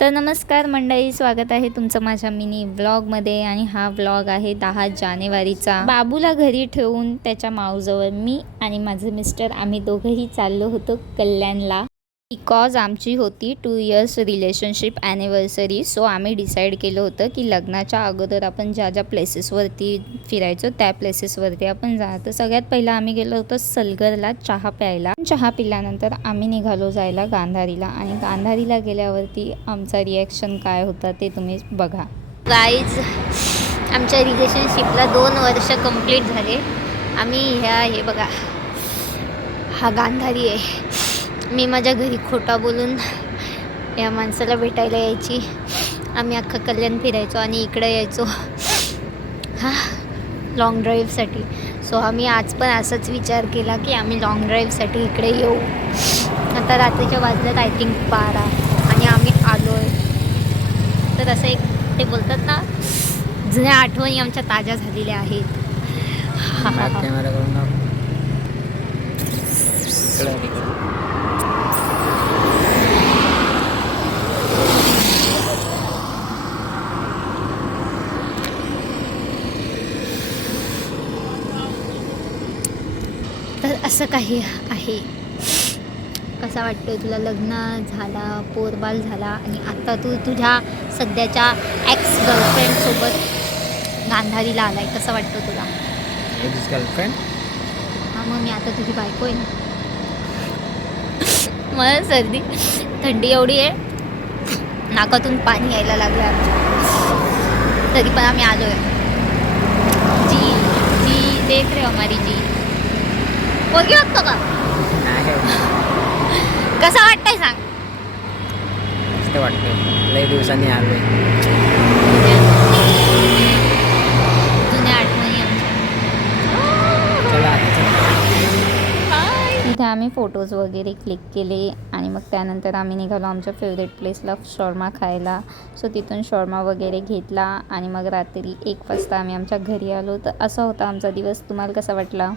तर नमस्कार मंडळी, स्वागत आहे तुमचं माझ्या मिनी व्लॉगमध्ये. आणि हा व्लॉग आहे 10 जानेवारीचा. बाबूला घरी ठेवून त्याच्या माऊजवळ मी आणि माझे मिस्टर आम्ही दोघंही चाललो होतो कल्याणला. बिकॉज आमची होती 2 इयर्स रिलेशनशिप ॲनिव्हर्सरी. सो आम्ही डिसाईड केलं होतं की लग्नाच्या अगोदर आपण ज्या ज्या प्लेसेसवरती फिरायचो त्या प्लेसेसवरती आपण तर सगळ्यात पहिला आम्ही गेलो होतो सलगरला चहा प्यायला. चहा पिल्यानंतर आम्ही निघालो जायला गांधारीला. आणि गांधारीला गेल्यावरती आमचा रिॲक्शन काय होता ते तुम्ही बघा. गाईज, आमच्या रिलेशनशिपला 2 वर्ष कंप्लीट झाले. आम्ही हे बघा, हा गांधारी आहे. मी माझ्या घरी खोटा बोलून या माणसाला भेटायला यायची. आम्ही अख्खं कल्याण फिरायचो आणि इकडे यायचो लॉंग ड्राईव्हसाठी. सो आम्ही आज पण असाच विचार केला की आम्ही लॉंग ड्राईव्हसाठी इकडे येऊ. आता रात्रीच्या वाजल्यात आय थिंक 12 आणि आम्ही आलो आहे. तर असं एक ते बोलतात ना, जुन्या आठवणी आमच्या ताज्या झालेल्या आहेत. तर असं काही आहे. कसा वाटतोय तुला? लग्न झाला, पोरबाल झाला आणि आता तू तुझ्या सध्याच्या एक्स गर्लफ्रेंडसोबत गांधारीला आलाय. कसं वाटतं तुला? गर्लफ्रेंड? हां, मग मी आता तुझी बायको आहे ना. मला सर्दी, थंडी एवढी आहे, नाकातून पाणी यायला लागलं आमच्या. तरी पण आम्ही आलो आहे. जी जी देख रे हमारी जी. पोरगी बघतो का? कसं वाटतंय सांग. मस्त वाटतं. लई दिवसांनी आलोय. जुन्या आठवणी आमच्या. तिथे आम्ही फोटोज वगैरे क्लिक केले आणि मग त्यानंतर आम्ही निघालो आमच्या फेवरेट प्लेसला शॉर्मा खायला. सो तिथून शॉर्मा वगैरे घेतला आणि मग रात्री 1 वाजता आम्ही आमच्या घरी आलो. तर असा होता आमचा दिवस. तुम्हाला कसा वाटला?